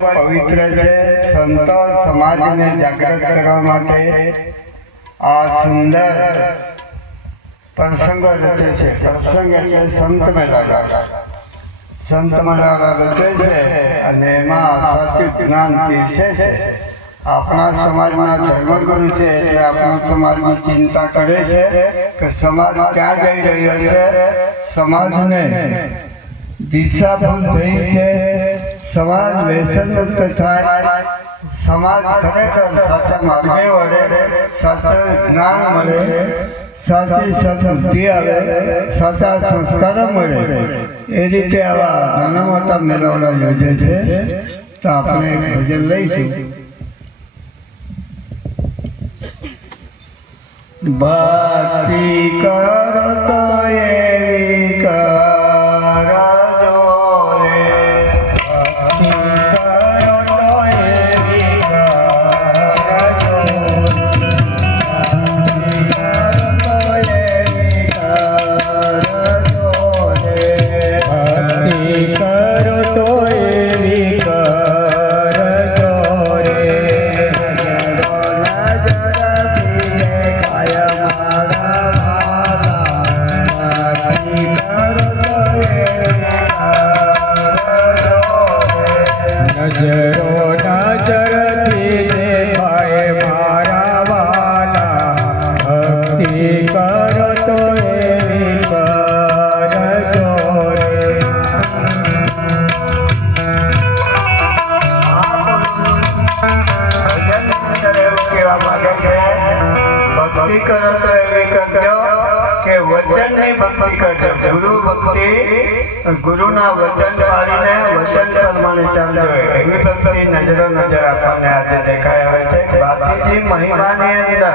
પવિત્ર છે. સંતો સમાજને જાગૃત કરવા માટે આ સુંદર પ્રસંગો રચે છે. પ્રસંગ એટલે સંત મેળાવા. સંત મેળાવા રચે છે અને એમાં સચિત જ્ઞાન પીરસે છે. આપણા સમાજના ધર્મગુરુ છે એટલે આપણા સમાજની ચિંતા કરે છે કે સમાજ ક્યાં જઈ રહ્યો છે, સમાજને દિશા ભૂલ થઈ છે, સમાજ વ્યસન મુક્ત થાય, સમાજ ખરેખર સાચા માર્ગે વળે, સાચું જ્ઞાન મળે, સાચી સદબુદ્ધિ આવે, સાચા સંસ્કારો મળે. એ રીતે આવા નાના મોટા મેળાવડા યોજે છે. તો આપણે એક ભજન લઈશું. ભક્તિ કરો તો એવી ગુરુના વચન પાડીને વચન પ્રમાણે ચાલજો. એવી ભક્તિ નજરો નજર આપણને આજે દેખાય આવે છે. બાકી મહિમાની અંદર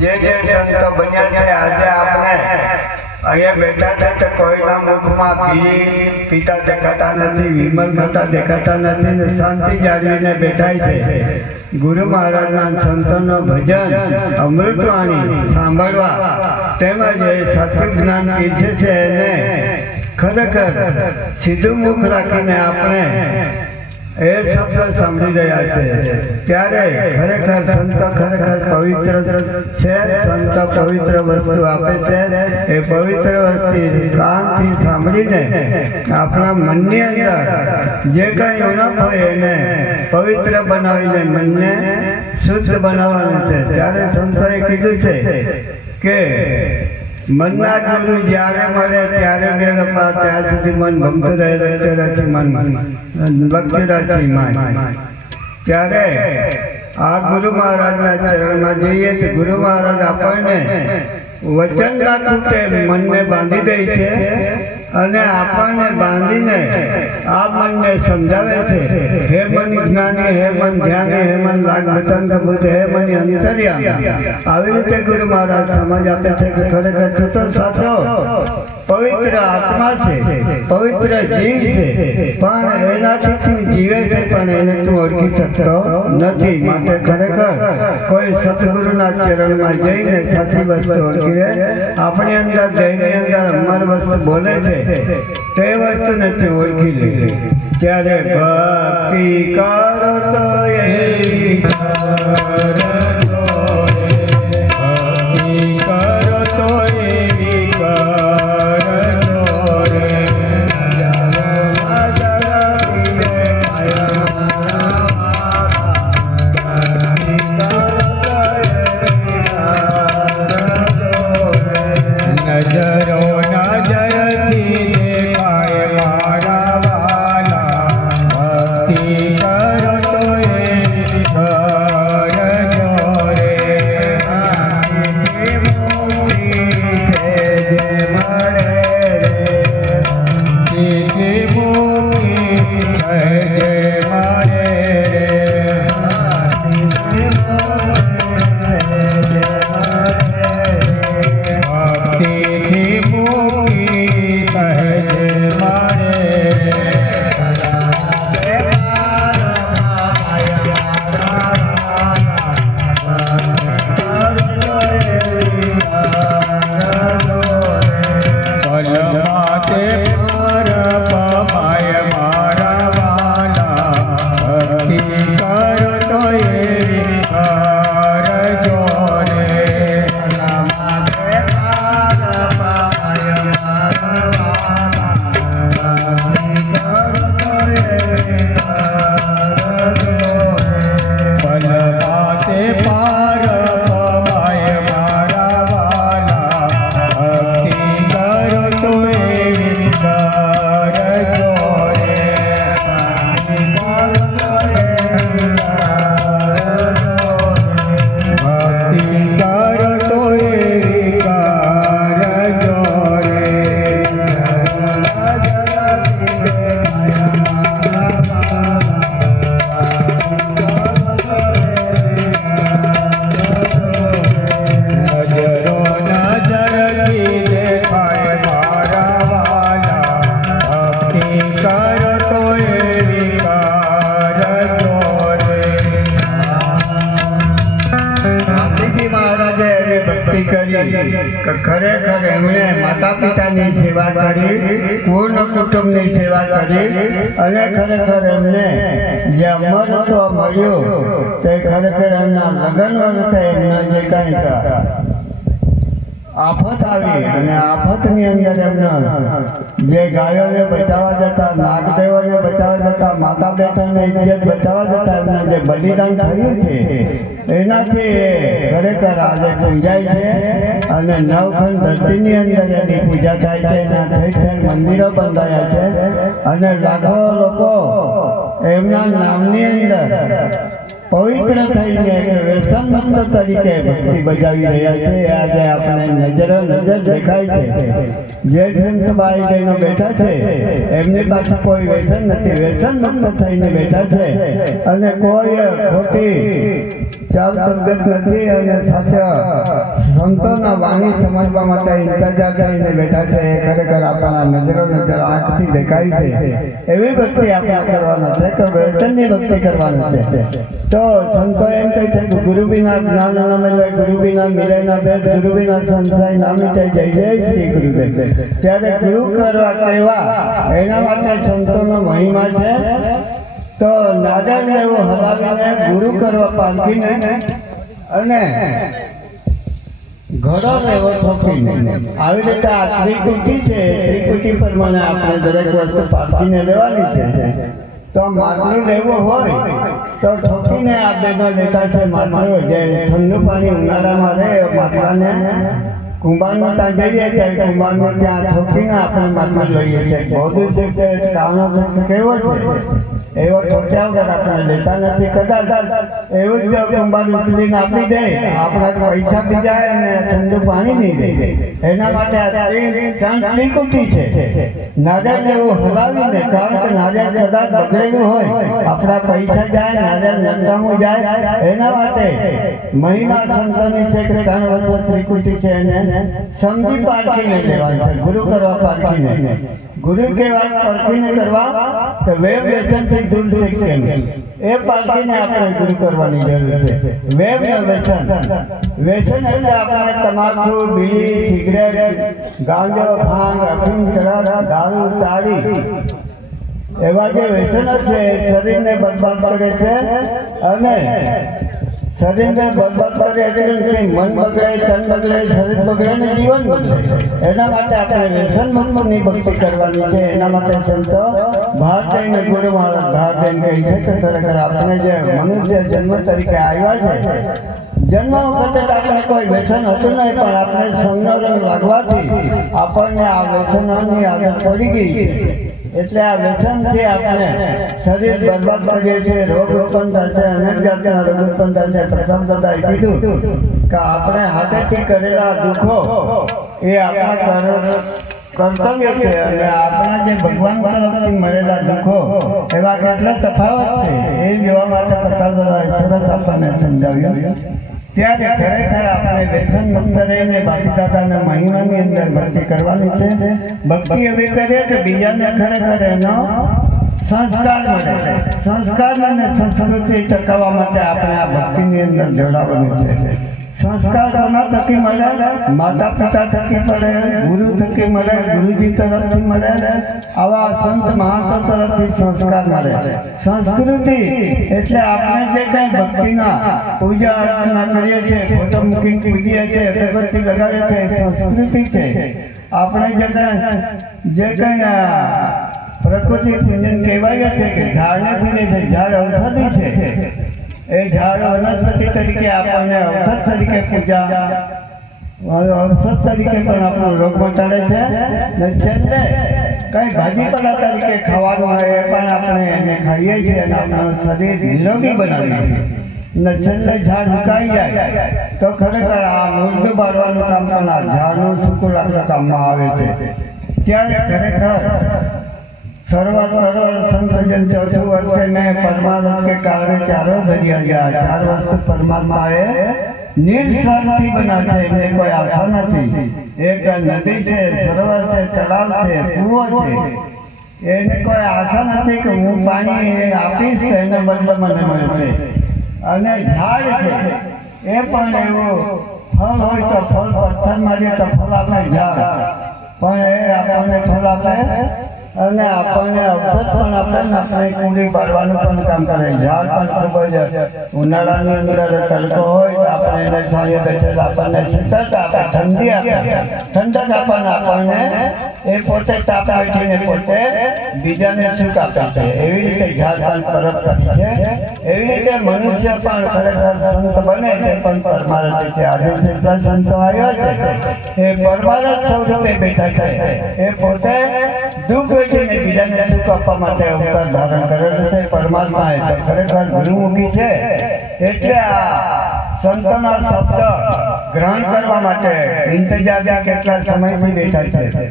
જે સંતો બન્યા છે આજે આપણે અહીંયા બેઠા છે તો કોઈના મુખમાં પીતા દેખાતા નથી, વિમલ થતા દેખાતા નથી ને શાંતિ જાળવીને બેઠા છે. ગુરુ મહારાજના સંતોનો ભજન અમૃતવાણી સાંભળવા તેમજ એ સત્ય જ્ઞાન પીછે છે એને ખરેખર સીધું મુખ રાખીને આપણે એ શબ્દ સાંભળી રહ્યા છે. ત્યારે ખરેખર સંતો ખરેખર પવિત્ર છે. સંતો પવિત્ર વસ્તુ આપે છે. એ પવિત્ર વસ્તુ કાનથી સાંભળીને આપણા મનની અંદર જે કંઈ ઉણપ હોય એને પવિત્ર બનાવીને મનને શુદ્ધ બનાવવાનું છે. ત્યારે સંતોએ કીધું છે કે મનના ગુરુ જ્યારે મળે ત્યારે મેળવવા, ત્યાં સુધી મન ભમતું રહે, રચી મન ભક્તિ રચી મન. ત્યારે આ ગુરુ મહારાજના ચરણમાં જઈએ તો ગુરુ મહારાજ આપણને વચન ના તૂટે મનને બાંધી દે છે અને આપણને બાંધીને આ મનને સમજાવે છે. હે મન જ્ઞાની, હે મન ધ્યાની, હે મન લાગ વતન બુદ્ધ, હે મન અંતર્યામી. આવી રીતે ગુરુ મહારાજ સમજ આપે છે કે ખરેખર તું તો સાચો પવિત્ર આત્મા છે, પવિત્ર જીવ છે, પણ એનાથી તું જીવે છે પણ એને તું ઓળખી શકતો નથી. માટે ખરેખર કોઈ સદગુરુના ચરણમાં જઈને સાચી વસ્તુ ઓળખી લે. આપણી અંદર દેહની અંદર અમર વસ્તુ બોલે છે તે વસ્તુ નથી ઓળખી લે. ત્યારે ભક્તિ કરો તો એવી સહજ મારે કે ખરેખર એમણે માતા પિતાની સેવા કરી, પૂર્ણ કુટુંબની સેવા કરી અને ખરેખર એમને જે અમરત્વ મળ્યું તે ખરેખર એમના લગ્ન વખતે એમના જે કાંઈ આફત આવી અને આફતની અંદર એમના જે ગાયોને બચાવવા જતા, નાગદેવોને બચાવવા જતા, માતા બેટાને ઇજ્જત બચાવવા જતા એમના જે બલિદાન થયું છે એનાથી ખરેખર આજે પૂજાય છે અને નવખંડ ધરતીની અંદર એની પૂજા થાય છે. એના ઠેર ઠેર મંદિરો બંધાયા છે અને લાખો લોકો એમના નામની અંદર પવિત્ર થઈને વ્યસન મુક્ત તરીકે ભક્તિ બજાવી રહ્યા છે. આજે આપણે નજરો નજર દેખાય છે. જે સંતભાઈ બહેનો બેઠા છે એમની પાસે કોઈ વ્યસન નથી, વ્યસન મુક્ત થઈને બેઠા છે અને કોઈ ખોટી ચાલ સંગત નથી અને સાચા સંતોના વાણી સમજવા માટે ઇંતજાર કરીને બેઠા છે. ખરેખર આપણા નજરો નજર આંખથી દેખાય છે. એવી ભક્તિ આપણે કરવાના છે તો વ્યસનની ભક્તિ કરવાની છે. તો સંતો એમ કહે છે કે ગુરુ વિના જ્ઞાન ન મળે, ગુરુ વિના મિલે ના ભેદ, ગુરુ વિના સંશય ના મિટે, જય જય શ્રી ગુરુદેવ. ત્યારે ગુરુ કરવા કહેવા એના માટે સંતોનો મહિમા છે. તો નાદાને એવો હલાવીને ગુરુ કરવા પાલખીને અને ઘડો એવો ઠોકીને આવી રીતે આ ત્રિકુટી છે. ત્રિકુટી પ્રમાણે આપણે દરેક વસ્તુ પાલખીને લેવાની છે. તો માટલું લેવું હોય તો ઠોકીને આ બેનો લેતા છે. માટલું જે ઠંડુ પાણી ઉનાળામાં રહે માટલાને કુંભારમાં ત્યાં જઈએ ત્યારે કુંભારમાં ત્યાં ઠોકીને આપણે માટલું લઈએ છીએ. બૌદ્ધ છે કારણો કેવો છે એવો ઠોક્યા વગર આપણે લેતા નથી. કદાચ એવું જ કુંભાર ઉછલીને આપી દે, આપણા પૈસા બી જાય અને ઠંડુ પાણી નહીં દે. એના માટે આ ત્રિકુટી છે. નારિયેળ એવું હલાવીને, કારણ કે નારિયેળ કદાચ બગડેલું હોય, આપણા પૈસા જાય, નારિયેળ નકામું જાય. એના માટે મહિમા સંતોની છે કે 3 વર્ષ ત્રિકુટી છે એને સમજી પારખીને લેવાની છે. ગુરુ કરવા પારખીને, ગુરુ કેવા પારખીને કરવા તો વેબ વ્યસનથી દૂર શીખે એ પારખીને આપણે ગુરુ કરવાની જરૂર છે. વેબ ને વ્યસન એટલે આપણે તમાકુ, બીડી, સિગરેટ, ગાંજો, ભાંગ, અફીણ, શરાબ, દારૂ, તાળી એવા જે વ્યસનો છે શરીરને બરબાદ કરે છે અને શરીરને બરબાદ કરે એટલે મન બગડે, તન બગડે, શરીર બગડે અને જીવન બગડે. એના માટે આપણે વ્યસન મુક્તની ભક્તિ કરવાની છે. એના માટે સંતો બહાર જઈને ગુરુ મહારાજ બહાર જઈને કહે છે કે ખરેખર આપણે જે મનુષ્ય જન્મ તરીકે આવ્યા છે, જન્મ વખતે આપણે કોઈ વ્યસન હતું નહીં, પણ આપણે સંગનો રંગ લાગવાથી આપણને આ વ્યસનોની આદત પડી ગઈ છે. એટલે આ વ્યસનથી આપણે શરીર બરબાદ કરીએ છીએ, રોગ ઉત્પન્ન થશે, અનેક જાતના રોગ ઉત્પન્ન થશે. પ્રથમ દાદાએ કીધું કે આપણે હાથેથી કરેલા દુઃખો એ આપણા કર્તવ્ય છે અને આપણા જે ભગવાન તરફથી મળેલા દુઃખો એવા કેટલા તફાવત છે એ જોવા માટે પ્રતાપ દાદાએ સરસ આપણને સમજાવ્યું. ત્યારે ખરેખર આપણે વ્યસન મુક્ત રહીને બાપુ દાદાના મહિમાની અંદર ભક્તિ કરવાની છે. ભક્તિ એવી કરીએ કે બીજાને ખરેખર એનો સંસ્કાર મળે. સંસ્કાર અને સંસ્કૃતિ ટકાવવા માટે આપણે આ ભક્તિની અંદર જોડાવાનું છે. સંસ્કાર કોના થકી મળે? માતા પિતા થકી મળે, ગુરુ થકી મળે, ગુરુજી તરફથી મળે, આવા સંત મહાત્મા તરફથી સંસ્કાર મળે. સંસ્કૃતિ એટલે આપણે જે કઈ ભક્તિના પૂજા અર્ચના કરીએ છીએ, ફોટો મૂકીને પૂજીએ છીએ, અગરબત્તી લગાવીએ છીએ, સંસ્કૃતિ છે. આપણે જે કઈ પ્રકૃતિ પૂજન કહેવાય છે કે ઝાડને પૂજે છે, ઝાડ ઔષધિ છે. એ ઝાડ વનસ્પતિ તરીકે આપણને ઔષધ તરીકે પૂજા, ઔષધ તરીકે પણ આપણો રોગ મટાડે છે. ને છેલ્લે કઈ ભાજીપાલા તરીકે ખાવાનું હોય એ પણ આપણે એને ખાઈએ છીએ અને આપણું શરીર નિરોગી બનાવીએ છીએ. ને છેલ્લે ઝાડ સુકાઈ જાય તો ખરેખર આ મૂળનું બાળવાનું કામ પણ આ ઝાડનું સૂકું રાખવા કામમાં આવે છે. ત્યારે ખરેખર શરૂઆત સંસર્જન ચોથું વર્ષે મેં પરમાનંદ કે કારણે ચારો ધર્યા ગયા. 4 વર્ષ પરમાત્માએ નિર્સ્વાર્થથી બનાવે છે. એને કોઈ આશા નથી. એક નદી છે, સરોવર છે, તળાવ છે, કૂવો છે, એને કોઈ આશા નથી કે હું પાણી આપીશ તો એનો બદલો મને મળશે. અને ઝાડ છે એ પણ એવું ફળ હોય તો ફળ પથ્થર મારીએ તો ફળ આપણે ઝાડ, પણ એ આપણને ફળ આપે અને આપણને ઔષધ પણ આપે ને આપણે કુંડી પાડવાનું પણ કામ કરે. ઝાડ પણ ખૂબ જ ઉનાળાની અંદર તડકો હોય તો આપણે એને છાંયે બેઠેલા આપણને શીતળતા આપે, ઠંડી આપે, ઠંડક આપણને એ પોતે તાપ બેઠીને પોતે બીજાને સુખ આપે છે. એવી રીતે ઝાડ પણ પરોપકારી છે. એવી રીતે મનુષ્ય પણ ખરેખર સંત બને તે પણ પરમાર્થ છે. આજે જેટલા સંતો આવ્યા છે એ પરમાર્થ સ્વરૂપે બેઠા છે. એ પોતે દુઃખ વેઠીને બીજાને સુખ આપવા માટે અવતાર ધારણ કરેલો છે. પરમાત્મા એ તો ખરેખર ગુરુમુખી છે. એટલે આ સંતોના શબ્દ ગ્રહણ કરવા માટે ઇંતજાર કેટલા સમયથી બેઠા છે.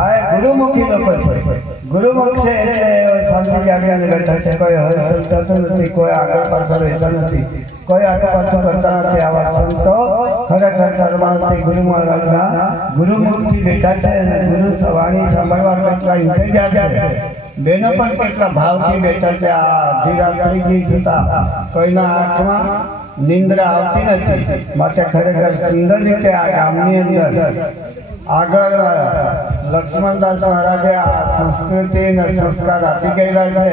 આ ગુરુમુખી લોકો છે. ગુરુમુખ છે એટલે શાંતિ જાગ્યાને બેઠા છે. કોઈ હલચલ થતું નથી, કોઈ આગળ પાછળ રહેતા નથી, કોઈ આગળ પાછળ કરતા નથી. આવા સંતો ખરેખર પરમાર્થથી ગુરુ મહારાજના ગુરુમુખથી બેઠા છે. અને ગુરુ વાણી સાંભળવા કેટલા ઇંતજાર છે. બહેનો પણ કેટલા ભાવથી બેઠા છે. આ ધીરા થઈ ગઈ છતાં કોઈના આંખમાં નિંદ્રા આવતી નથી. માટે ખરેખર સુંદર રીતે આ ગામની અંદર આગળ લક્ષ્મણદાસ મહારાજે આ સંસ્કૃતિ અને સંસ્કાર આપી ગયેલા છે.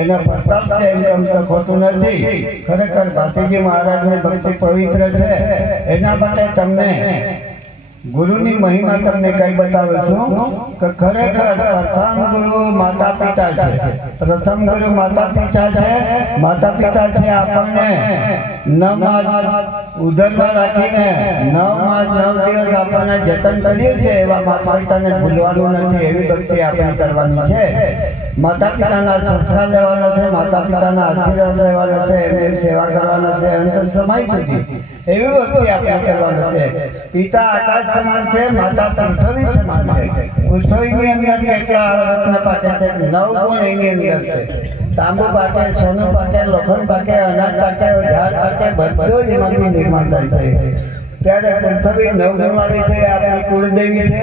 એનો પ્રતાપ છે એમ તો ખોટું નથી. ખરેખર ભાતીજી મહારાજની ભક્તિ પવિત્ર છે. એના માટે તમને ગુરુની મહિમા તમને કઈ બતાવું છું કે ખરેખર પ્રથમ ગુરુ માતા પિતા છે. પ્રથમ ગુરુ માતા પિતા છે. માતા પિતા છે આપણને 9 માસ ઉદરમાં રાખીને 9 માસ 9 દિવસ આપણને જતન કરીએ છીએ. એવા માતા પિતાને ભૂલવાનું નથી. એવી ભક્તિ આપણે કરવાની છે. માતા પિતાના સંસ્કાર લેવાના છે. માતા પિતાના આશીર્વાદ લેવાના છે. એમની સેવા કરવાના છે અંત સમય સુધી. એવી ભક્તિ આપણે કરવાની છે. પિતા આકાશ સમાન છે, માતા પૃથ્વી સમાન છે. પૃથ્વીની અંદર કેટલા રત્ન પાકે છે? 9 ગુણ એની અંદર છે. તાંબુ પાકે, સોનું પાકે, લોખંડ પાકે, અનાજ પાકે, ઝાડ પાકે, બધું જ એમાંથી નિર્માણ થાય છે. ત્યારે પૃથ્વી 9 ગુણવાળી છે. આપણી કુળદેવી છે.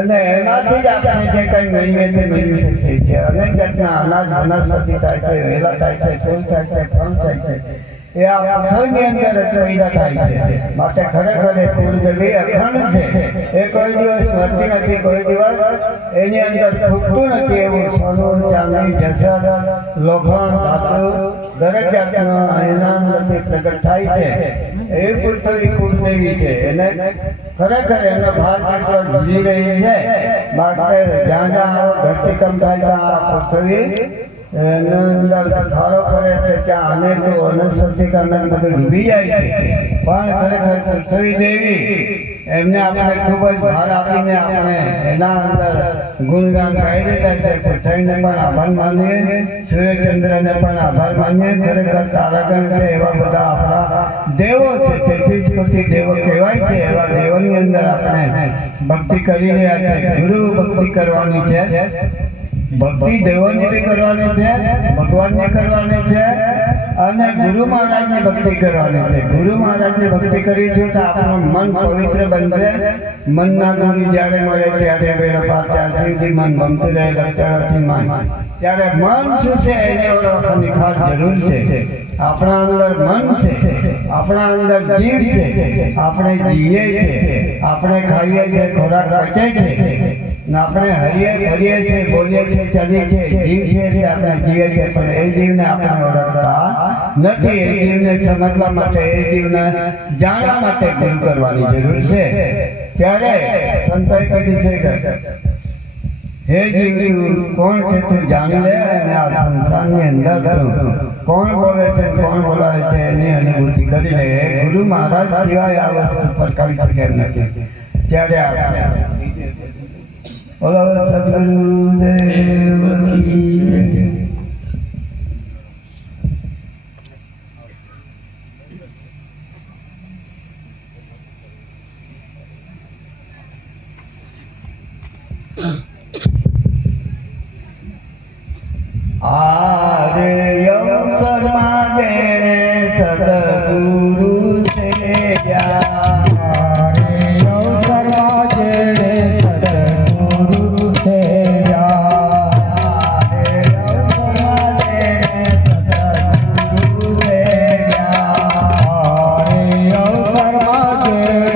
અને એમાંથી જ આપણે જે કંઈ મેળવીએ તે મેળવી શકીએ છીએ. અનેક જાતના અનાજ વનસ્પતિ થાય છે, વેલા થાય છે, ફૂલ થાય છે, ફળ થાય છે. એ આ પૃથ્વીની અંદર પેદા થાય છે. માટે ખરેખર એ કુળદેવી અખંડ છે. એ કોઈ દિવસ મળતી નથી, કોઈ દિવસ એની અંદર ખૂટતું નથી. એવું સોનું, ચાંદી, જસર, લોખંડ, ધાતુ દરેક જાતનો એના અંદરથી પ્રગટ થાય છે. એ પૃથ્વી કુળદેવી છે. એને ખરેખર એનો ભાર કેટલો ઝીલી રહી છે. માટે જ્યાં જ્યાં ધરતીકંપ થાય ત્યાં આ પૃથ્વી એના અંદર ખારો કરે છે. ત્યાં અનેક વનસ્પતિ અંદર બધું ડૂબી જાય છે. પણ ખરેખર પૃથ્વી દેવી એમને આપણે ખૂબ જ ભાર આપીને આપણે એના અંદર ગુણગાન ગાઈ રહ્યા છે. પૃથ્વીને પણ આભાર માનીએ, સૂર્યચંદ્રને પણ આભાર માનીએ. ખરેખર તારાગણ છે. એવા બધા આપણા દેવો છે. 33 કોટી દેવો કહેવાય છે. એવા દેવોની અંદર આપણે ભક્તિ કરી રહ્યા છે. ગુરુ ભક્તિ કરવાની છે. ભક્તિ દેવોની બી કરવાની છે, ભગવાનની કરવાની છે અને ગુરુ મહારાજની ભક્તિ કરવાની છે. ગુરુ મહારાજની ભક્તિ કરીશું તો આપણું મન પવિત્ર બનશે. મનના ગુરુ જ્યારે મળે ત્યારે વેળફા ત્યાં સુધી મન ગમતું રહે. લક્ષણથી મન ત્યારે મન શું છે એને ઓળખવાની ખાસ જરૂર છે. આપણા અંદર મન છે, આપણા અંદર જીવ છે. આપણે જીવીએ છીએ, આપણે ખાઈએ છીએ, ખોરાક પચે છે, આપણે હરીએ ફરીએ છીએ, બોલીએ છીએ, ચાલીએ છીએ. જીવ છે આપણે જીવીએ છીએ, પણ એ જીવને આપણે ઓળખતા નથી. એ જીવને સમજવા માટે, એ જીવને જાણવા માટે ગુરુ કરવાની જરૂર છે. ત્યારે સંતોએ કહ્યું છે કે હે જીવ કોણ છે તું જાણી લે. અને આ સંસારની અંદર તું કોણ બોલે છે, કોણ બોલાવે છે એની અનુભૂતિ કરી લે. ગુરુ મહારાજ સિવાય આ વસ્તુ પર કરી શકે નથી. ત્યારે આપણે બોલો સદગુરુદેવ કી. आरे अवसर मांगे सदगुरु से जा. आरे अवसर मांगे सदगुरु से जा. आरे अवसर मांगे सदगुरु से जा. आरे अवसर मांगे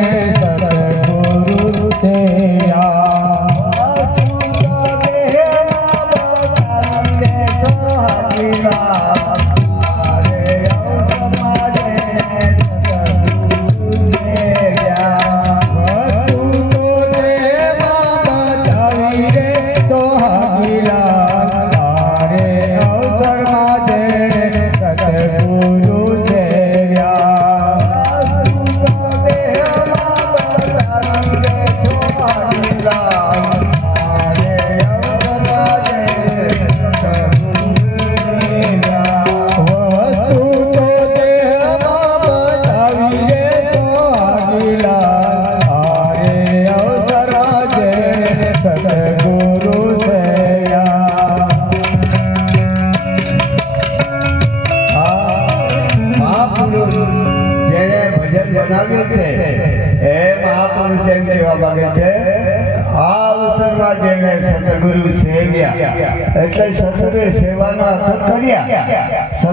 બનાવ્યું છે એ મહાપુરુષ એમ કહેવા માંગે છે આ અવસરમાં જેને સતગુરુ સેવ્યા એટલે સતગુરુ સેવાનો અર્થ કર્યા